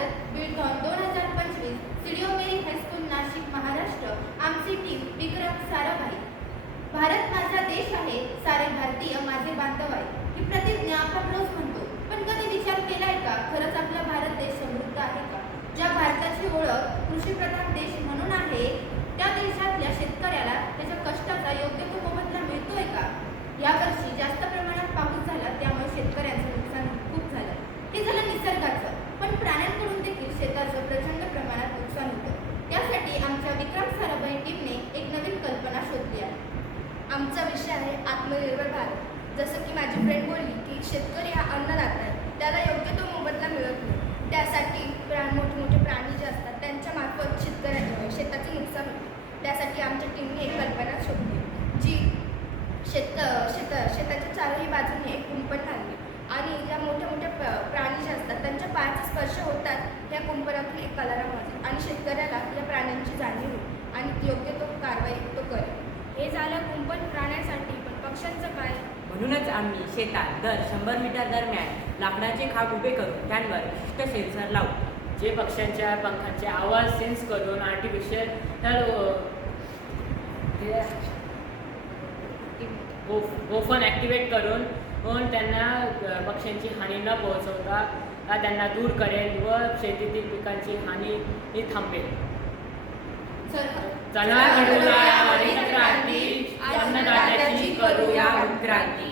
Bharat Buildcon 2025 CDO मेरी high school Nashik Maharashtra. आमची team Vikram Sarabhai. Bharat माझा देश आहे, सारे भारतीय माझे बांधव आहे. ही प्रतिज्ञा आपण रोज म्हणतो, पण कधी विचार केलाय का खरंच आपला भारत देश समृद्ध आहे का? ज्या भारताची ओळख कृषीप्रधान देश म्हणून आहे, त्या देशातल्या शेतकऱ्याला त्याच्या कष्टाचा योग्य तो मोबदला मिळतोय का? यावर्षी जास्त प्रमाणात पाऊस झाला, त्यामुळे शेतकऱ्यांचं नुकसान खूप झालं. हे झालं निसर्गाचं, पण प्राण्यांकडून देखील शेताचं प्रचंड प्रमाणात नुकसान होतं. त्यासाठी आमच्या विक्रम साराभाई टीमने एक नवीन कल्पना शोधली आहे. आमचा विषय आहे आत्मनिर्भर भारत. जसं की माझी फ्रेंड बोलली की शेतकरी हा अन्नदाता आहे, त्याला योग्य तो मोबदला मिळत नाही. त्यासाठी मोठे प्राणी जे असतात त्यांच्यामार्फत शेताचे नुकसान होते. त्यासाठी आमच्या टीमने एक कल्पना शोधली, जी शेताच्या चारही बाजूने एक कुंपण घालली आणि ज्या मोठ्या प्राणी जे असतात त्यांच्या पायाचा स्पर्श होतात या कुंपणातून एक अलार्म वाजेल आणि शेतकऱ्याला या प्राण्यांची जाणीव होईल आणि योग्य तो कारवाई तो करेल. हे झालं कुंपण प्राण्यांसाठी, पण पक्ष्यांचं काय? म्हणूनच आम्ही शेतात दर 100 मीटर दरम्यान लाकडाचे खांब उभे करून त्यांवर विशिष्ट सेन्सर लावू, जे पक्ष्यांच्या पंखांचे आवाज सेन्स करून आर्टिफिशियल ओफन ॲक्टिवेट करून त्यांना पक्ष्यांची हानी न पोहोचवता त्यांना दूर करेल व शेतीतील पिकांची हानी थांबेल. चला घडूया हरित क्रांती, अन्नदात्याची करूया उत्क्रांती.